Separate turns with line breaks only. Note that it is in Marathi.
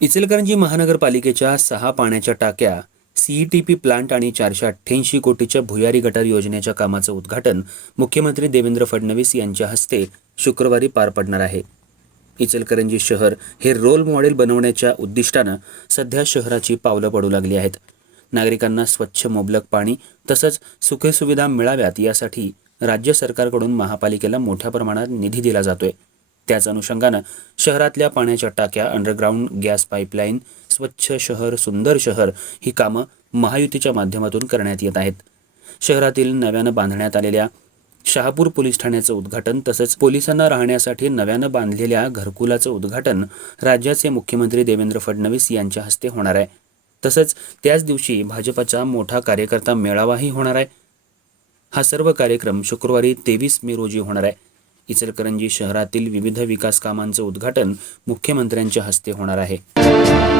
इचलकरंजी महानगरपालिकेच्या सहा पाण्याच्या टाक्या सीईटीपी प्लांट आणि चारशे अठ्ठ्याऐंशी कोटीच्या भुयारी गटार योजनेच्या कामाचं उद्घाटन मुख्यमंत्री देवेंद्र फडणवीस यांच्या हस्ते शुक्रवारी पार पडणार आहे. इचलकरंजी शहर हे रोल मॉडेल बनवण्याच्या उद्दिष्टानं सध्या शहराची पावलं पडू लागली आहेत. नागरिकांना स्वच्छ मुबलक पाणी तसंच सुखसुविधा मिळाव्यात यासाठी राज्य सरकारकडून महापालिकेला मोठ्या प्रमाणात निधी दिला जातोय. त्याच अनुषंगानं शहरातल्या पाण्याच्या टाक्या अंडरग्राऊंड गॅस पाईपलाईन स्वच्छ शहर सुंदर शहर ही कामं महायुतीच्या माध्यमातून करण्यात येत आहेत. शहरातील नव्यानं बांधण्यात आलेल्या शहापूर पोलीस ठाण्याचं उद्घाटन तसंच पोलिसांना राहण्यासाठी नव्यानं बांधलेल्या घरकुलाचं उद्घाटन राज्याचे मुख्यमंत्री देवेंद्र फडणवीस यांच्या हस्ते होणार आहे. तसंच त्याच दिवशी भाजपचा मोठा कार्यकर्ता मेळावाही होणार आहे. हा सर्व कार्यक्रम शुक्रवारी तेवीस मे रोजी होणार आहे. इचलकरंजी शहरातील विविध विकास कामांचं उद्घाटन मुख्यमंत्र्यांच्या हस्ते होणार आहे.